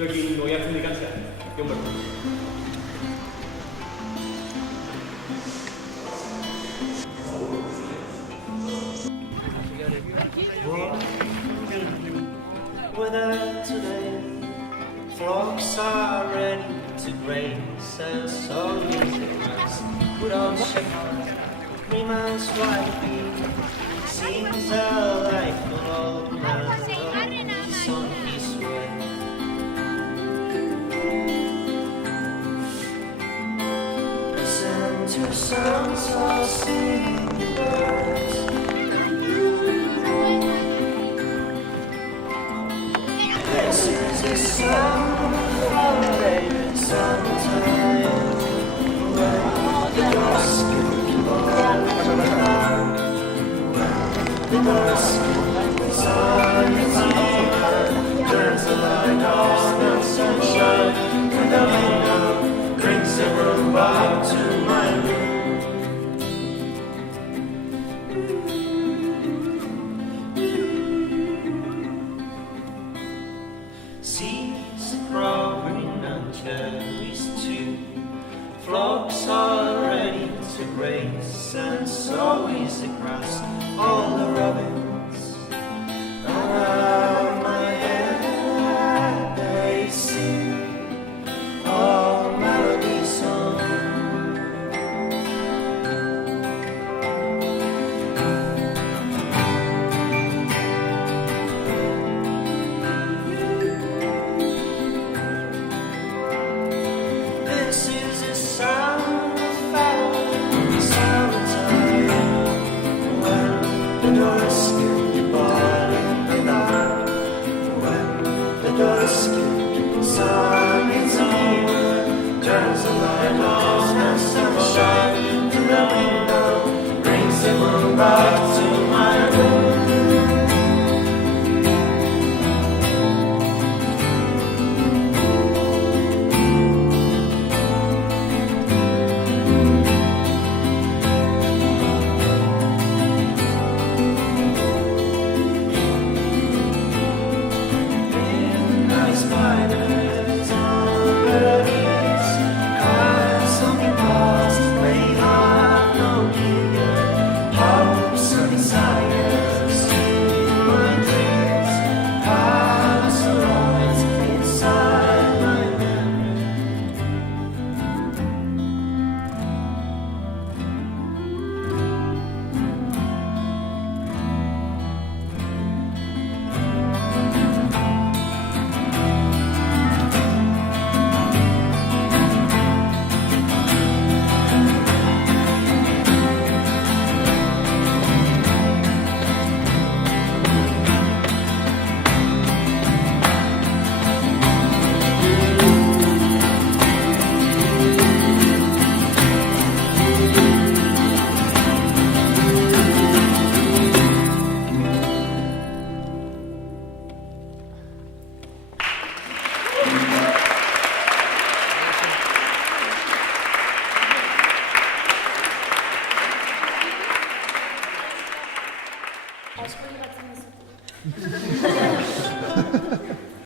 最近农业村里干起来，有门儿。Weather today, flocks are ready to graze, and so is the grass. Good old shepherd, 3 months white bee, sings a life of old man, he's on his way. Listen to songs of singing birds. This is a song from late summertime, when the dusk falls down, when the dusk